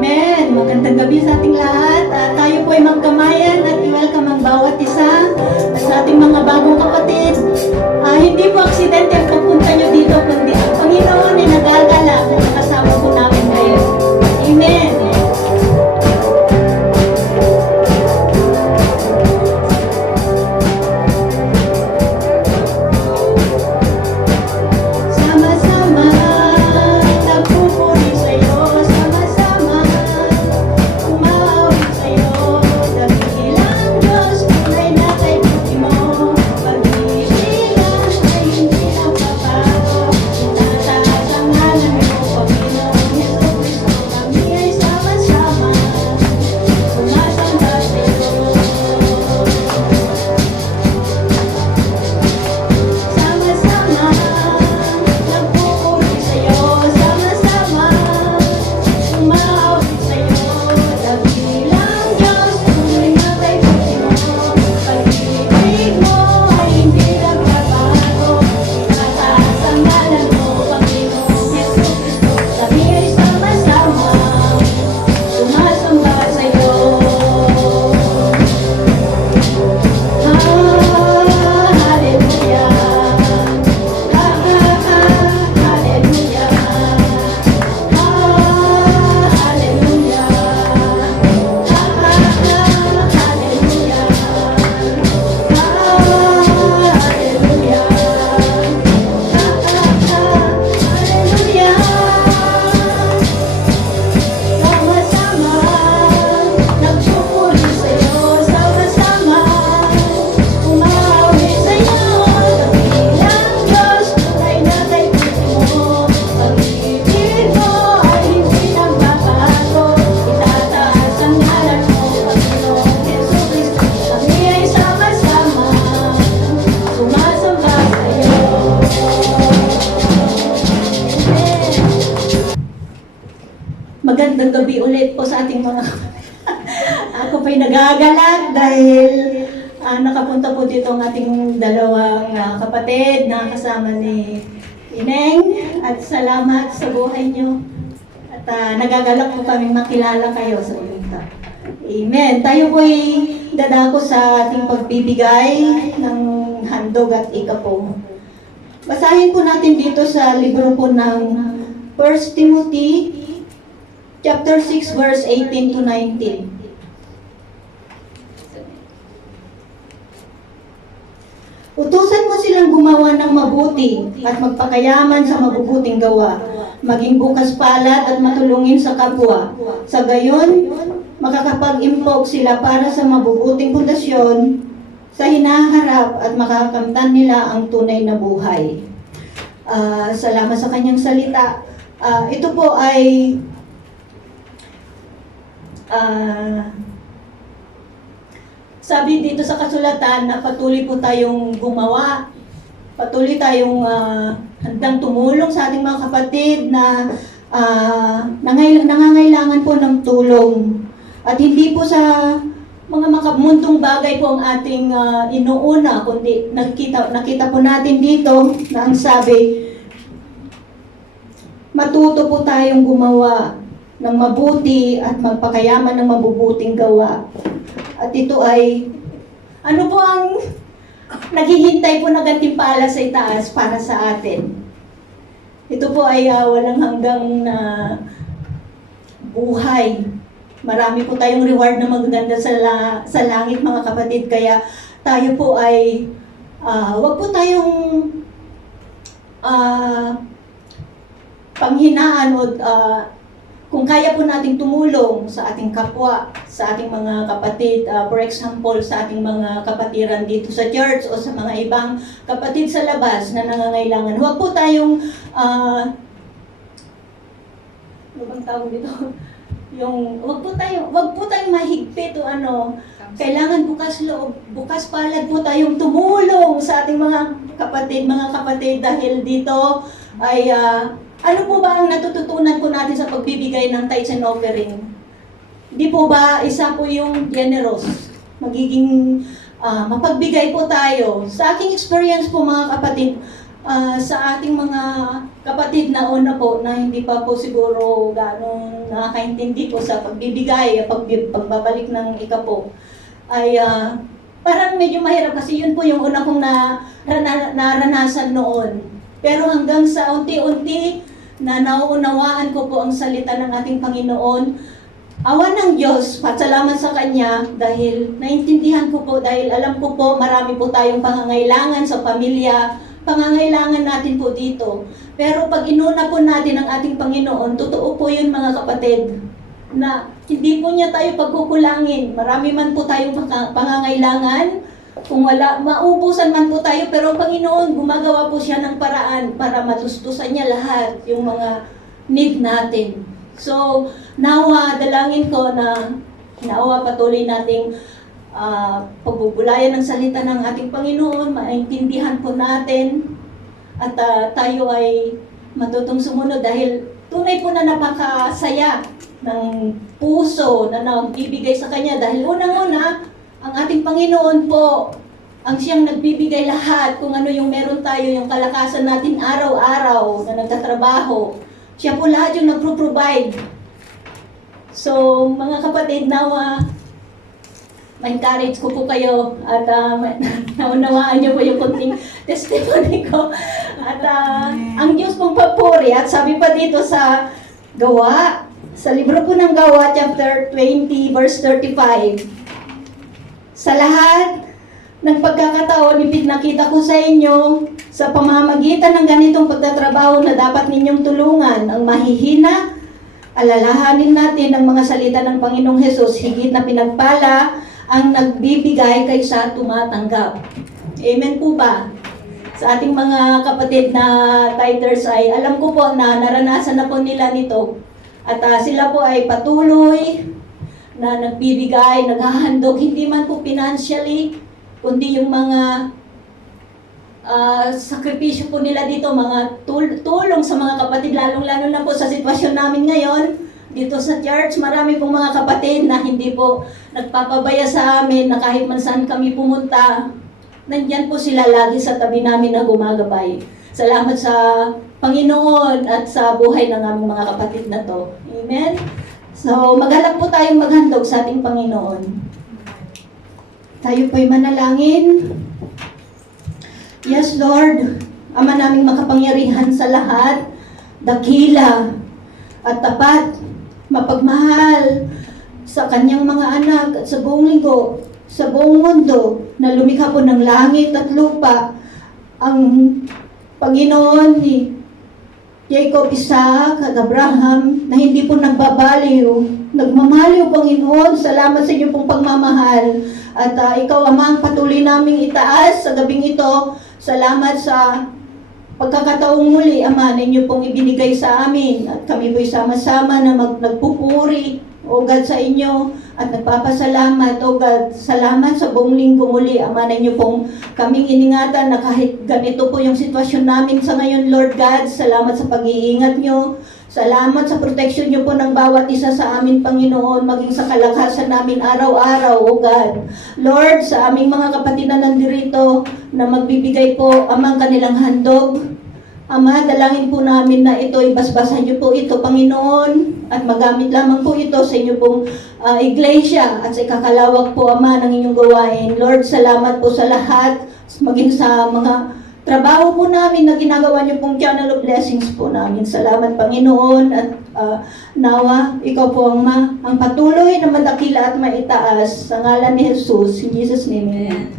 Amen. Magandang gabi sa ating lahat. Tayo po ay magkamayan at i-welcome ang bawat isa sa ating mga bagong kapatid. Hindi po aksidente ang pagpunta nyo dito, kundi ang Panginoon ay nagagala at kasama po namin ngayon. Amen. Magandang gabi ulit po sa ating mga ako pa'y nagagalak dahil nakapunta po dito ang ating dalawang kapatid na kasama ni Ineng, at salamat sa buhay nyo at nagagalak po kaming makilala kayo sa ulinta. Amen. Tayo po'y dadako sa ating pagbibigay ng handog at ikapo. Basahin po natin dito sa libro po ng 1 Timothy Chapter 6, verse 18 to 19. Utusan mo silang gumawa ng mabuti at magpakayaman sa mabubuting gawa, maging bukas palad at matulungin sa kapwa. Sa gayon, makakapag-impok sila para sa mabubuting pundasyon sa hinaharap at makakamtan nila ang tunay na buhay. Salamat sa kanyang salita. Ito po ay sabi dito sa kasulatan na patuloy po tayong gumawa, patuloy tayong handang tumulong sa ating mga kapatid na nangangailangan po ng tulong. At hindi po sa mga mundong bagay po ang ating inuuna, kundi nakita po natin dito na ang sabi, matuto po tayong gumawa ng mabuti at magpakayaman ng mabubuting gawa. At ito ay, ano po ang naghihintay po na gantimpala sa itaas para sa atin? Ito po ay walang hanggang na buhay. Marami po tayong reward na magaganda sa langit, mga kapatid. Kaya tayo po ay, wag po tayong panghinaan o kung kaya po nating tumulong sa ating kapwa, sa ating mga kapatid, for example, sa ating mga kapatiran dito sa church o sa mga ibang kapatid sa labas na nangangailangan, huwag po tayong, ano bang tawag dito? Huwag po tayong mahigpit o kailangan bukas palad po tayong tumulong sa ating mga kapatid dahil dito ay, ano po ba ang natututunan po natin sa pagbibigay ng tithes and offering? Di po ba isa po yung generous? Magiging mapagbigay po tayo. Sa aking experience po, mga kapatid, sa ating mga kapatid na una po na hindi pa po siguro ganong nakakaintindi po sa pagbibigay, pagbabalik ng ikapo, ay parang medyo mahirap kasi yun po yung una kong naranasan noon. Pero hanggang sa unti-unti na nauunawaan ko po ang salita ng ating Panginoon, awa ng Diyos, pasalamat sa Kanya dahil naintindihan ko po, dahil alam ko po marami po tayong pangangailangan sa pamilya, pangangailangan natin po dito. Pero pag inuna po natin ang ating Panginoon, totoo po yun mga kapatid, na hindi po niya tayo pagkukulangin. Marami man po tayong pangangailangan, kung wala, maubusan man po tayo, pero ang Panginoon, gumagawa po siya ng paraan para matustusan niya lahat yung mga need natin. So, nawa, dalangin ko na nawa patuloy nating pagbubulayan ng salita ng ating Panginoon, maintindihan po natin, at tayo ay matutong sumunod dahil tunay po na napakasaya ng puso na nagbibigay sa Kanya. Dahil unang-una, ang ating Panginoon po, ang siyang nagbibigay lahat kung ano yung meron tayo, yung kalakasan natin araw-araw na nagtatrabaho. Siya po lahat yung nagpro-provide. So, mga kapatid, nawa, ma-encourage ko po kayo at naunawaan niyo po yung kunting testimony ko. At ang Diyos pong papuri, at sabi pa dito sa Gawa, sa libro po ng Gawa, chapter 20, verse 35, sa lahat ng pagkakataon, ipinakita ko sa inyo sa pamamagitan ng ganitong pagtatrabaho na dapat ninyong tulungan ang mahihina. Alalahanin natin ang mga salita ng Panginoong Hesus, higit na pinagpala ang nagbibigay kaysa tumatanggap. Amen po ba? Sa ating mga kapatid na tithers ay alam ko po na naranasan na po nila nito. At sila po ay patuloy na nagbibigay, naghahandog, hindi man po financially, kundi yung mga sakripisyo po nila dito, mga tulong sa mga kapatid, lalong-lalo na po sa sitwasyon namin ngayon. Dito sa church, marami pong mga kapatid na hindi po nagpapabaya sa amin, na kahit man saan kami pumunta, nandyan po sila lagi sa tabi namin na gumagabay. Salamat sa Panginoon at sa buhay ng aming mga kapatid na to. Amen? So, maghanap po tayong maghandog sa ating Panginoon. Tayo po'y manalangin. Yes, Lord, Ama naming makapangyarihan sa lahat, dakila at tapat, mapagmahal sa kanyang mga anak at sa buong linggo, sa buong mundo, na lumikha po ng langit at lupa, ang Panginoon ni Jacob, Isaac at Abraham, na hindi po nagbabaliw, nagmamaliw, Panginoon. Salamat sa inyo pong pagmamahal. At ikaw, Ama, ang patuloy naming itaas sa gabing ito. Salamat sa pagkakataong muli, Ama, na inyo pong ibinigay sa amin. At kami po'y sama-sama na nagpupuri, O God, sa inyo. At nagpapasalamat, O God, salamat sa buong linggo muli, Ama, na inyo pong kaming iningatan na kahit ganito po yung sitwasyon namin sa ngayon, Lord God. Salamat sa pag-iingat nyo. Salamat sa protection nyo po ng bawat isa sa amin, Panginoon, maging sa kalakasan namin araw-araw, O God. Lord, sa aming mga kapatid na nandirito na magbibigay po, Amang, kanilang handog, Ama, dalangin po namin na ito, ibasbasan niyo po ito, Panginoon, at magamit lamang po ito sa inyo pong iglesia at sa ikakalawak po, Ama, ng inyong gawain. Lord, salamat po sa lahat, maging sa mga trabaho po namin na ginagawa niyo pong channel of blessings po namin. Salamat, Panginoon, at nawa, ikaw po ang patuloy na madakila at maitaas sa ngalan ni Jesus. In Jesus' name, Amen.